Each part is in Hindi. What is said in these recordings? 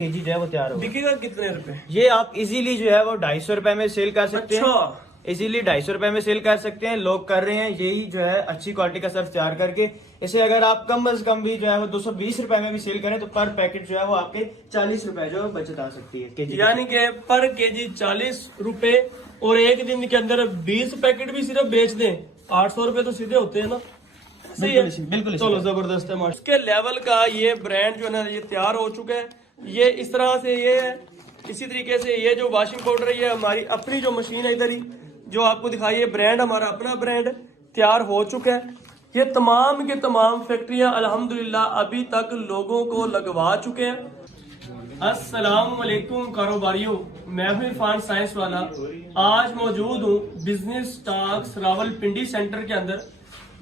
केजी जो है वो तैयार होगा। बिकेगा कितने रुपए? ये आप इजीली जो है वो 250 रुपए में सेल कर सकते हैं। अच्छा, इजीली 250 रुपए में सेल कर सकते हैं। लोग कर रहे हैं यही जो है अच्छी क्वालिटी का सर्फ तैयार करके। इसे अगर आप कम अज कम भी जो है वो 220 रुपए में भी सेल करें तो पर पैकेट जो है वो आपके 40 रुपए जो बचत आ सकती है केजी। यानी कि पर केजी 40 रुपए और एक दिन के अंदर 20 पैकेट भी सिर्फ बेच दें 800 रुपए तो सीधे होते हैं ना। सही है, बिल्कुल। चलो जबरदस्त है। इसके लेवल का ये ब्रांड जो है ना ये तैयार हो चुका है। ये इस तरह से ये है। इसी तरीके से ये जो वॉशिंग पाउडर है ये हमारी अपनी जो मशीन है इधर ही जो आपको दिखाई है ब्रांड हमारा अपना ब्रांड तैयार हो चुका है। ये तमाम के तमाम फैक्ट्रियां अल्हम्दुलिल्लाह अभी तक लोगों को लगवा चुके हैं। अस्सलाम वालेकुम कारोबारियों, मैं हूं इरफान साइंस वाला। आज मौजूद हूं बिजनेस टॉक्स रावलपिंडी सेंटर के अंदर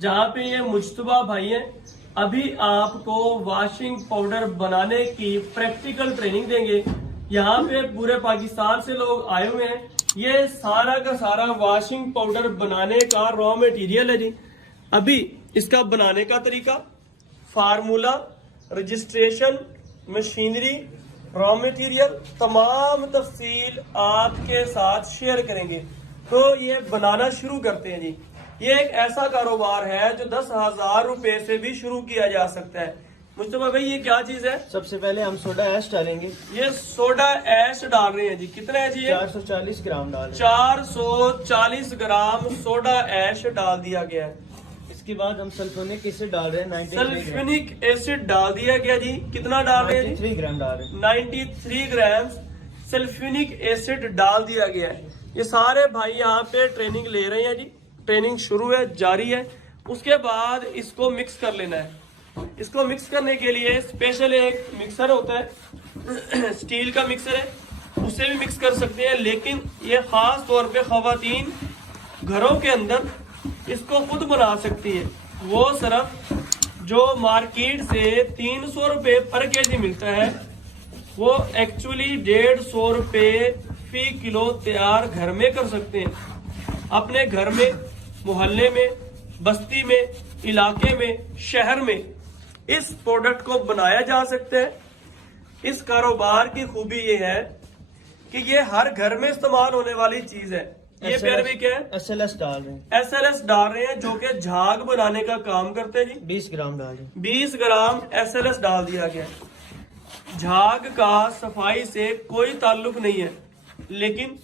जहां पे ये मुज्तबा भाई हैं अभी आपको वॉशिंग पाउडर बनाने की प्रैक्टिकल ट्रेनिंग देंगे। यहाँ पे पूरे पाकिस्तान से लोग आए हुए हैं। ये सारा का सारा वॉशिंग पाउडर बनाने का रॉ मटेरियल है जी। अभी इसका बनाने का तरीका, formula, registration, machinery, raw material तमाम तफसील आपके साथ शेयर करेंगे। तो ये बनाना शुरू करते हैं जी। ये एक ऐसा कारोबार है जो 10,000 रुपए से भी शुरू किया जा सकता है। मुस्तफा भाई ये क्या चीज है? सबसे पहले हम सोडा ऐश डालेंगे। ये सोडा ऐश डाल रहे हैं जी। कितना है जी? 440 ग्राम डाल। 440 ग्राम सोडा ऐश डाल दिया गया है। इसके बाद हम सल्फोनिक एसिड डाल रहे हैं 93 ग्राम। सल्फोनिक एसिड डाल दिया गया जी। कितना डाल रहे हैं? 93 ग्राम डाल रहे हैं। 93 ग्राम सल्फोनिक एसिड डाल दिया गया है। ये सारे भाई यहाँ पे ट्रेनिंग ले रहे हैं जी। ट्रेनिंग शुरू है, जारी है। उसके बाद इसको मिक्स कर लेना है। इसको मिक्स करने के लिए स्पेशल एक मिक्सर होता है स्टील का मिक्सर है, उससे भी मिक्स कर सकते हैं। लेकिन ये खास तौर पे खवातीन घरों के अंदर इसको खुद बना सकती है। वो सिर्फ जो मार्केट से 300 रुपए पर केजी मिलता है वो एक्चुअली 150 रुपए फी किलो तैयार घर में कर सकते हैं। अपने घर में, मोहल्ले में, बस्ती में, इलाके में, शहर में इस प्रोडक्ट को बनाया जा सकता है। इस कारोबार की खूबी ये है कि ये हर घर में इस्तेमाल होने वाली चीज है। ये प्यार भी क्या है? SLS डाल रहे हैं। SLS डाल रहे हैं जो कि झाग बनाने का काम करते हैं जी। 20 ग्राम डाल रहे हैं। 20 ग्राम SLS डाल दिया गया। झाग का सफाई से कोई ताल्लुक नहीं है, लेकिन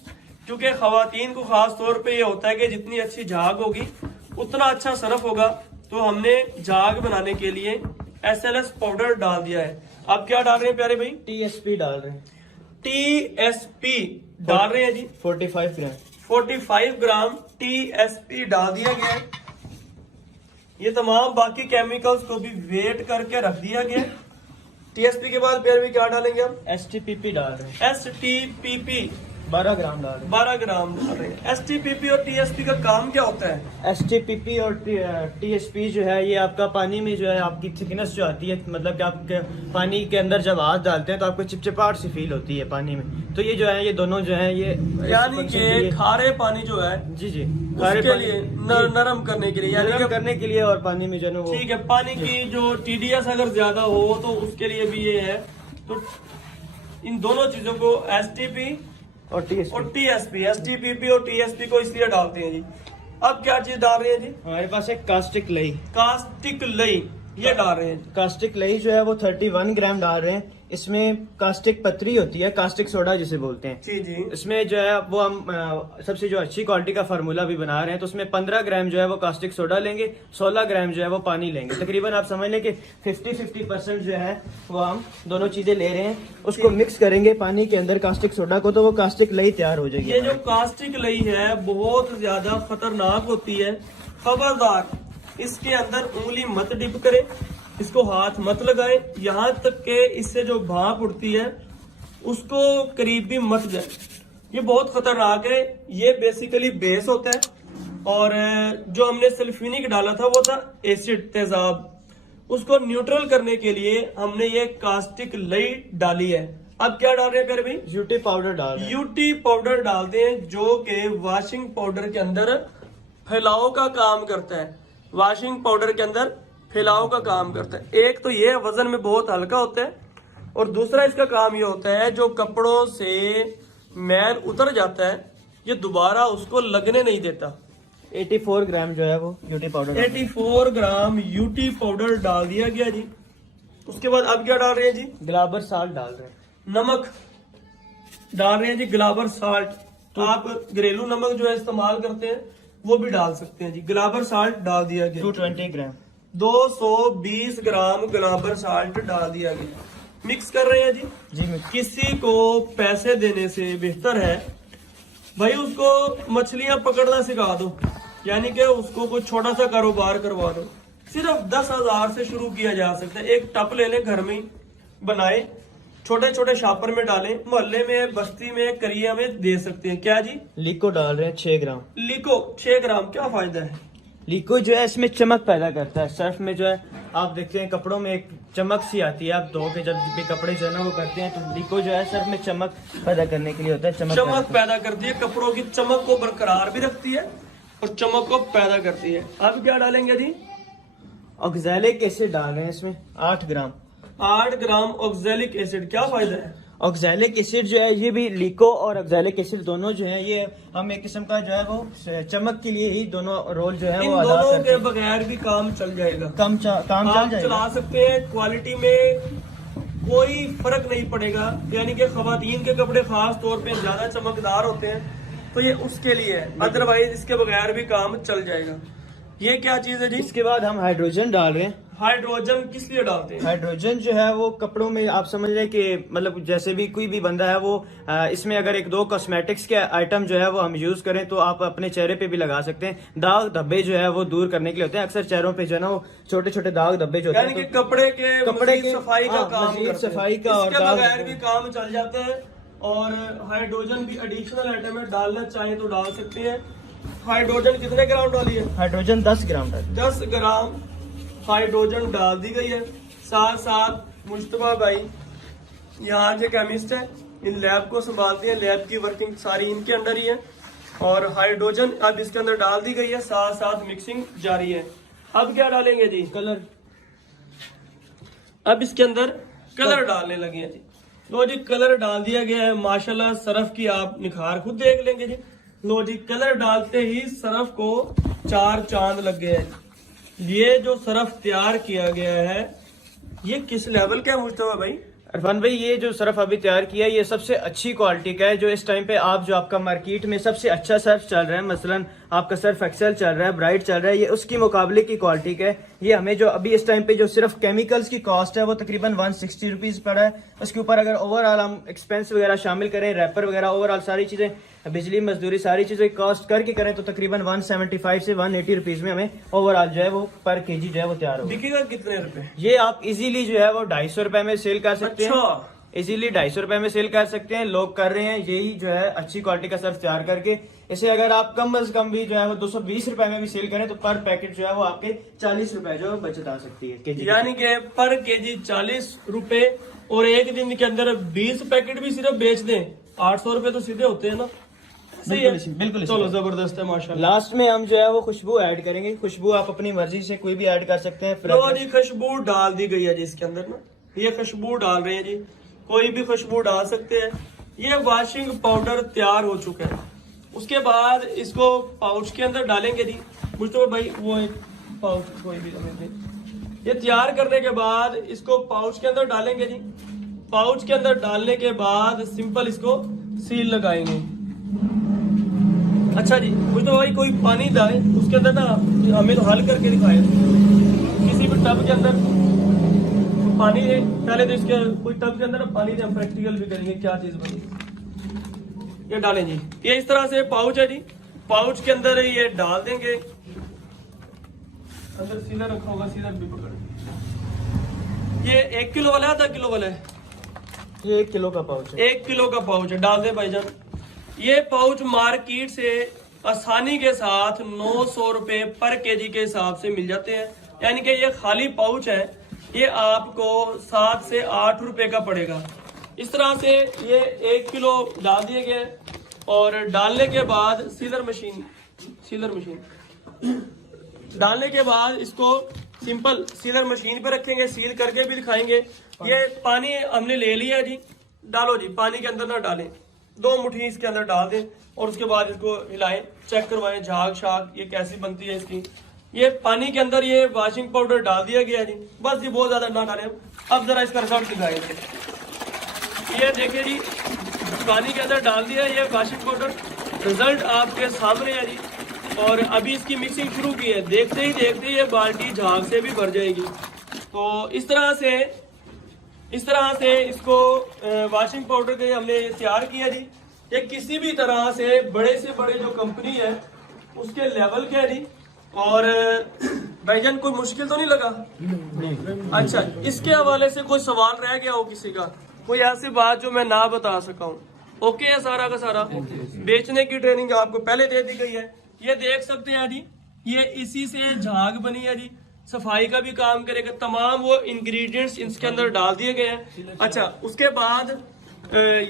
क्योंकि खवातीन को खास तौर पे ये होता है कि जितनी अच्छी झाग होगी उतना अच्छा सरफ होगा, तो हमने झाग बनाने के लिए SLS पाउडर डाल दिया है। अब क्या डाल रहे हैं प्यारे भाई? TSP डाल रहे हैं। TSP डाल रहे हैं जी। 45 ग्राम। 45 ग्राम TSP डाल दिया गया है। ये तमाम बाकी केमिकल्स को भी वेट करके रख दिया गया है। TSP के बाद प्यारे भाई क्या डालेंगे हम? STPP डाल रहे हैं। STPP 12 ग्राम डाल रहे हैं। 12 ग्राम डाल रहे हैं। STPP और TSP का काम क्या होता है? STPP और TSP जो है ये आपका पानी में जो है आपकी थिकनेस जो आती है, मतलब कि आप पानी के अंदर जब हाथ डालते हैं तो आपको चिपचिपाहट सी फील होती है पानी में। तो ये जो है ये दोनों जो है ये यानी कि खारे पानी जो है जी खारे के लिए नरम करने के लिए, यानी नरम करने के लिए और पानी में जो है वो ठीक है। पानी की जो TDS अगर ज्यादा हो तो उसके लिए भी ये है। तो इन दोनों चीजों को STP और TSP STPP और TSP को इसलिए डालते हैं जी। अब क्या चीज डाल रहे हैं जी? हमारे पास एक कास्टिक लई। कास्टिक लई ये डाल रहे हैं। कास्टिक लई जो है वो 31 ग्राम डाल रहे हैं। इसमें कास्टिक पत्री होती है, कास्टिक सोडा जिसे बोलते हैं जी जी। इसमें जो है वो हम सबसे जो अच्छी क्वालिटी का फार्मूला भी बना रहे हैं। तो उसमें 15 ग्राम जो है वो कास्टिक सोडा लेंगे, 16 ग्राम जो है वो पानी लेंगे। तकरीबन आप समझ लें कि 50-50% जो है वो हम दोनों चीजें ले रहे हैं। उसको मिक्स करेंगे पानी के अंदर कास्टिक सोडा को, तो वो कास्टिक लई तैयार हो जाएगी। ये जो कास्टिक लई है बहुत ज्यादा खतरनाक होती है। खबरदार इसके अंदर उंगली मत डिप करें, इसको हाथ मत लगाएं, यहाँ तक के इससे जो भाप उड़ती है उसको करीब भी मत जाए। ये बहुत खतरनाक है। ये बेसिकली बेस होता है और जो हमने सल्फोनिक डाला था वो था एसिड तेजाब। उसको न्यूट्रल करने के लिए हमने ये कास्टिक लई डाली है। अब क्या डाल रहे हैं प्यारे भाई? यूटी पाउडर डाल रहे हैं। यूटी पाउडर डालते हैं जो कि वॉशिंग पाउडर के अंदर फैलाव का काम करता है। वॉशिंग पाउडर के अंदर फैलाव का काम करता है। एक तो ये वजन में बहुत हल्का होता है और दूसरा इसका काम ये होता है, जो कपड़ों से मैल उतर जाता है ये दोबारा उसको लगने नहीं देता। 84 ग्राम जो है वो यूटी पाउडर 84 ग्राम यूटी पाउडर डाल दिया गया जी। उसके बाद अब क्या डाल रहे हैं जी? ग्लाबर साल्ट डाल रहे हैं। नमक डाल रहे हैं जी, ग्लाबर साल्ट। तो आप घरेलू नमक जो है इस्तेमाल करते हैं वो भी डाल सकते हैं जी। ग्लाबर साल्ट डाल दिया गया 220 ग्राम 220 ग्राम ग्लाबर साल्ट डाल दिया गया। मिक्स कर रहे हैं जी। जी किसी को पैसे देने से बेहतर है भाई उसको मछलियां पकड़ना सिखा दो, यानी कि उसको कोई छोटा सा कारोबार करवा दो। सिर्फ 10,000 से शुरू किया जा सकता है। एक टप ले लें, घर में ही बनाए, छोटे छोटे शापर में डालें, मोहल्ले में, बस्ती में, करिया में दे सकते हैं। क्या जी? लिको डाल रहे हैं 6 ग्राम। लिको 6 ग्राम। क्या फायदा है? लिको जो है इसमें चमक पैदा करता है। सर्फ में जो है आप देखते हैं कपड़ों में एक चमक सी आती है, आप धो के जब भी कपड़े जो है ना वो करते हैं, तो लिको जो है सर्फ में चमक पैदा करने के लिए होता है। चमक पैदा करती है, कपड़ों की चमक को बरकरार भी रखती है और चमक को पैदा करती है। अब क्या डालेंगे जी? ऑक्सैलिक एसिड डाल रहे हैं इसमें 8 ग्राम। 8 ग्राम ऑक्सैलिक एसिड। क्या फायदा है? ऑक्सैलिक एसिड जो है ये भी लिको और ऑक्सैलिक एसिड दोनों जो है ये हम एक किस्म का जो है वो चमक के लिए ही दोनों रोल जो है इन वो अदा दोनों करते के हैं। बगैर भी काम चल जाएगा। काम आप चल जाएगा। चला सकते हैं। क्वालिटी में कोई फर्क नहीं पड़ेगा, यानी कि खवातीन के कपड़े खास तौर पे ज्यादा चमकदार होते हैं तो ये उसके लिए है, अदरवाइज इसके बगैर भी काम चल जाएगा। ये क्या चीज है जी? इसके बाद हम हाइड्रोजन डाल रहे हैं। हाइड्रोजन किस लिए डालते हैं? हाइड्रोजन जो है वो कपड़ों में आप समझ रहे हैं कि मतलब जैसे भी कोई भी बंदा है वो इसमें अगर 1-2 कॉस्मेटिक्स के आइटम जो है वो हम यूज करें तो आप अपने चेहरे पे भी लगा सकते हैं। दाग धब्बे जो है वो दूर करने के लिए होते हैं। अक्सर चेहरों पे जो है ना वो छोटे छोटे दाग धब्बे जो होते यानी हैं, कि कपड़े के सफाई का काम मजीद करते हैं। सफाई का और इसके दाग बगैर भी काम चल जाता है। और हाइड्रोजन भी एडिशनल आइटम है, डालना चाहे तो डाल सकते हैं। हाइड्रोजन कितने ग्राम डाली है? हाइड्रोजन 10 ग्राम डाल। 10 ग्राम हाइड्रोजन डाल दी गई है। साथ साथ मुश्तबा भाई यहाँ के केमिस्ट है, इन लैब को संभालते हैं, लैब की वर्किंग सारी इनके अंडर ही है। और हाइड्रोजन अब इसके अंदर डाल दी गई है, साथ साथ मिक्सिंग जारी है। अब क्या डालेंगे जी? कलर। अब इसके अंदर कलर डालने लगे हैं जी। लो जी, कलर डाल दिया गया है। माशाल्लाह सरफ की आप निखार खुद देख लेंगे जी। लो जी, कलर डालते ही सरफ को 4 चांद लग गए हैं। ये जो सरफ तैयार किया गया है ये किस लेवल का है मुश्तबा भाई? इरफान भाई ये जो सर्फ अभी तैयार किया है ये सबसे अच्छी क्वालिटी का है। जो इस टाइम पे आप जो आपका मार्केट में सबसे अच्छा सर्फ चल रहा है, मसलन आपका सर्फ एक्सेल चल रहा है, ब्राइट चल रहा है, ये उसकी मुकाबले की क्वालिटी का है। ये हमें जो अभी इस टाइम पे जो सिर्फ केमिकल्स की कॉस्ट है वो तकरीबन 160 रुपीज पड़ा है। उसके ऊपर अगर ओवरऑल हम एक्सपेंस वगैरह शामिल करें, रैपर वगैरह, ओवरऑल सारी चीजें, बिजली, मजदूरी, सारी चीजें कॉस्ट करके करें तो तकरीबन 175 से 180 रुपीज में हमें ओवरऑल जो है वो पर केजी जो है वो तैयार होगा। बिकेगा कितने रुपए? ये आप इजीली जो है वो 250 रुपए में सेल कर सकते हैं। अच्छा, इजीली 250 रुपए में सेल कर सकते हैं। लोग कर रहे हैं यही जो है अच्छी क्वालिटी का सर्फ तैयार करके। इसे अगर आप कम अज कम भी जो है वो 220 रुपए में भी सेल करें तो पर पैकेट जो है वो आपके 40 रुपए जो है बचत आ सकती है केजी। यानी कि पर केजी 40 रुपए और एक दिन के अंदर 20 पैकेट भी सिर्फ बेच दें 800 रुपए तो सीधे होते हैं ना। सही है, बिल्कुल। चलो जबरदस्त है माशाल्लाह। लास्ट में हम जो है वो खुशबू ऐड करेंगे। खुशबू आप अपनी मर्जी से कोई भी ऐड कर सकते हैं। लो जी, खुशबू डाल दी गई है जी इसके अंदर ना। ये खुशबू डाल रहे हैं जी, कोई भी खुशबू डाल सकते हैं। ये वॉशिंग पाउडर तैयार हो चुका है। उसके बाद इसको पाउच के अंदर डालेंगे जी। मुझे भाई वो एक पाउच कोई भी हमें। ये तैयार करने के बाद इसको पाउच के अंदर डालेंगे जी। पाउच के अंदर डालने के बाद सिंपल इसको सील लगाएंगे। अच्छा जी, मुझे तो भाई कोई पानी डाले उसके अंदर ना, हमें तो हल करके दिखाए किसी भी टब के अंदर पानी है। पहले तो इसके कोई टब के अंदर पानी दे, हम प्रैक्टिकल भी करेंगे क्या चीज बनी। ये डालें जी। ये इस तरह से पाउच है जी, पाउच के अंदर ये डाल देंगे। अंदर सीधा रखा होगा, सीधा भी पकड़। ये 1 किलो वाला है, आधा किलो वाला है? ये 1 किलो का पाउच है। 1 किलो का पाउच है, डाल दे भाईजान। ये पाउच मार्केट से आसानी के साथ 900 रुपए पर केजी के हिसाब से मिल जाते हैं। यानी कि ये खाली पाउच है, ये आपको 7 से 8 रुपए का पड़ेगा। इस तरह से ये 1 किलो डाल दिए गए और डालने के बाद सीलर मशीन डालने के बाद इसको सिंपल सीलर मशीन पे रखेंगे, सील करके भी दिखाएंगे। ये पानी हमने ले लिया जी, डालो जी, पानी के अंदर ना डालें, 2 मुट्ठी इसके अंदर डाल दें और उसके बाद इसको हिलाएं, चेक करवाएं झाग शाग ये कैसी बनती है इसकी। ये पानी के अंदर ये वॉशिंग पाउडर डाल दिया गया जी, बस ये बहुत ज्यादा ना डालें। अब जरा इसका रिजल्ट दिखाएंगे। ये देखिए जी, पानी के अंदर डाल दिया ये वॉशिंग पाउडर, रिजल्ट आपके सामने है जी। और अभी इसकी मिक्सिंग शुरू की है, देखते ही देखते ये बाल्टी झाग से भी भर जाएगी। तो इस तरह से इसको वॉशिंग पाउडर के हमने तैयार किया जी। ये किसी भी तरह से बड़े जो कंपनी है उसके लेवल के है जी। और भाईजान कोई मुश्किल तो नहीं लगा? नहीं। अच्छा, इसके हवाले से कोई सवाल रह गया हो किसी का, कोई ऐसी बात जो मैं ना बता सका हूँ? ओके है सारा का सारा। बेचने की ट्रेनिंग आपको पहले दे दी गई है। ये देख सकते हैं जी, ये इसी से झाग बनी है जी, सफाई का भी काम करेगा, तमाम वो इंग्रेडिएंट्स इसके अंदर डाल दिए गए हैं। अच्छा, उसके बाद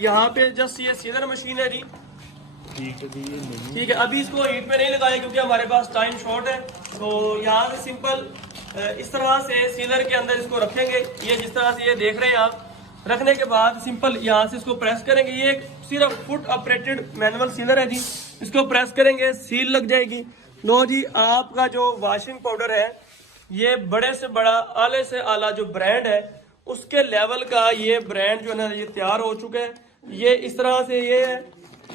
यहाँ पे जस्ट ये सीलर मशीन है जी, ठीक है। अभी इसको हीट पे नहीं लगाया क्योंकि हमारे पास टाइम शॉर्ट है। तो यहाँ से सिंपल इस तरह से सीलर के अंदर इसको रखेंगे, ये जिस तरह से ये देख रहे हैं आप। रखने के बाद सिंपल यहाँ से इसको प्रेस करेंगे। ये एक सिर्फ फुट ऑपरेटेड मैनुअल सीलर है जी, इसको प्रेस करेंगे, सील लग जाएगी। लो जी, आपका जो वॉशिंग पाउडर है ये बड़े से बड़ा आले से आला जो ब्रांड है उसके लेवल का ये ब्रांड जो है ना ये तैयार हो चुका है। ये इस तरह से ये है,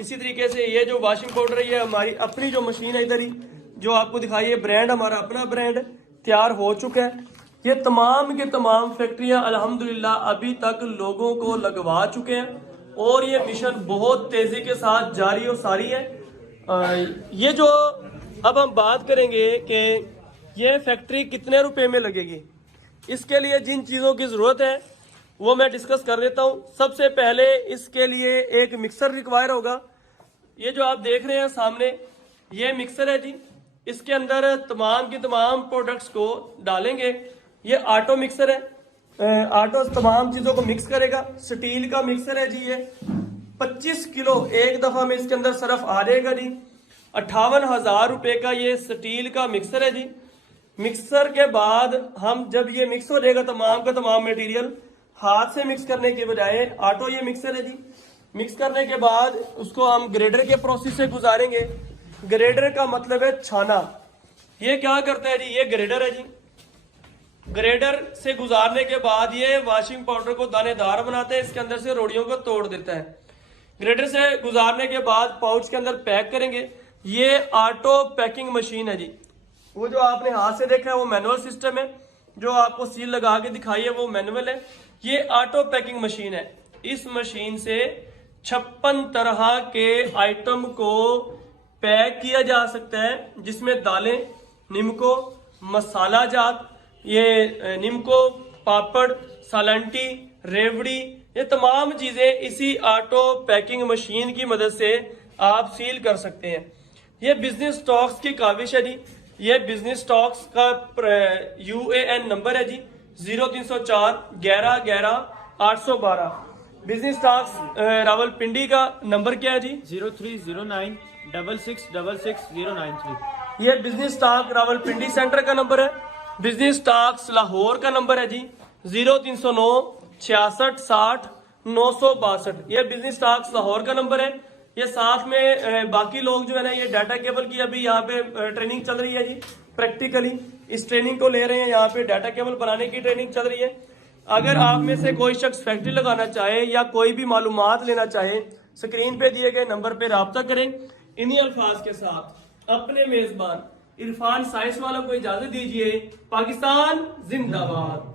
इसी तरीके से ये जो वॉशिंग पाउडर है ये हमारी अपनी जो मशीन है इधर ही जो आपको दिखाई है, ब्रांड हमारा अपना ब्रांड तैयार हो चुका है। ये तमाम के तमाम फैक्ट्रियां अल्हम्दुलिल्लाह अभी तक लोगों को लगवा चुके हैं और ये मिशन बहुत तेजी के साथ जारी और सारी है। ये जो अब हम बात करेंगे कि ये फैक्ट्री कितने रुपए में लगेगी, इसके लिए जिन चीज़ों की ज़रूरत है वो मैं डिस्कस कर देता हूँ। सबसे पहले इसके लिए एक मिक्सर रिक्वायर होगा। ये जो आप देख रहे हैं सामने ये मिक्सर है जी, इसके अंदर तमाम की तमाम प्रोडक्ट्स को डालेंगे। ये ऑटो मिक्सर है, ऑटो तमाम चीज़ों को मिक्स करेगा। स्टील का मिक्सर है जी, ये 25 किलो एक दफ़ा में इसके अंदर सर्फ आ जाएगा जी। 58,000 रुपये का ये स्टील का मिक्सर है जी। मिक्सर के बाद हम जब ये मिक्स हो जाएगा तमाम का तमाम मटेरियल, हाथ से मिक्स करने के बजाय ऑटो ये मिक्सर है जी। मिक्स करने के बाद उसको हम ग्रेडर के प्रोसेस से गुजारेंगे। ग्रेडर का मतलब है छाना। ये क्या करता है जी, ये ग्रेडर है जी। ग्रेडर से गुजारने के बाद ये वॉशिंग पाउडर को दानेदार बनाते हैं, इसके अंदर से रोड़ियों को तोड़ देता है। ग्रेडर से गुजारने के बाद पाउच के अंदर पैक करेंगे। ये ऑटो पैकिंग मशीन है जी। वो जो आपने हाथ से देखा है वो मैनुअल सिस्टम है, जो आपको सील लगा के दिखाई है वो मैनुअल है। ये ऑटो पैकिंग मशीन है। इस मशीन से 56 तरह के आइटम को पैक किया जा सकता है, जिसमें दालें, निमको, मसाला जात, ये निमको, पापड़, सालंटी, रेवड़ी, ये तमाम चीजें इसी ऑटो पैकिंग मशीन की मदद से आप सील कर सकते हैं। ये बिजनेस स्टॉक्स की काविश है जी। ये बिजनेस स्टॉक्स का UAN नंबर है जी 0304 11 11 812। बिजनेस स्टॉक्स रावलपिंडी का नंबर क्या है जी? 0309 6666 093। ये बिजनेस स्टॉक रावलपिंडी सेंटर का नंबर है। बिजनेस स्टॉक्स लाहौर का नंबर है जी 0309 66 60 962। ये बिजनेस स्टॉक्स लाहौर का नंबर है। ये साथ में बाकी लोग जो है ना ये डाटा केबल की अभी यहाँ पे ट्रेनिंग चल रही है जी, प्रैक्टिकली इस ट्रेनिंग को ले रहे हैं। यहाँ पे डाटा केबल बनाने की ट्रेनिंग चल रही है। अगर आप में से कोई शख्स फैक्ट्री लगाना चाहे या कोई भी मालूमात लेना चाहे, स्क्रीन पे दिए गए नंबर पे राब्ता करें। इन्हीं अल्फाज के साथ अपने मेजबान इरफान साइंस वालों को इजाजत दीजिए। पाकिस्तान जिंदाबाद।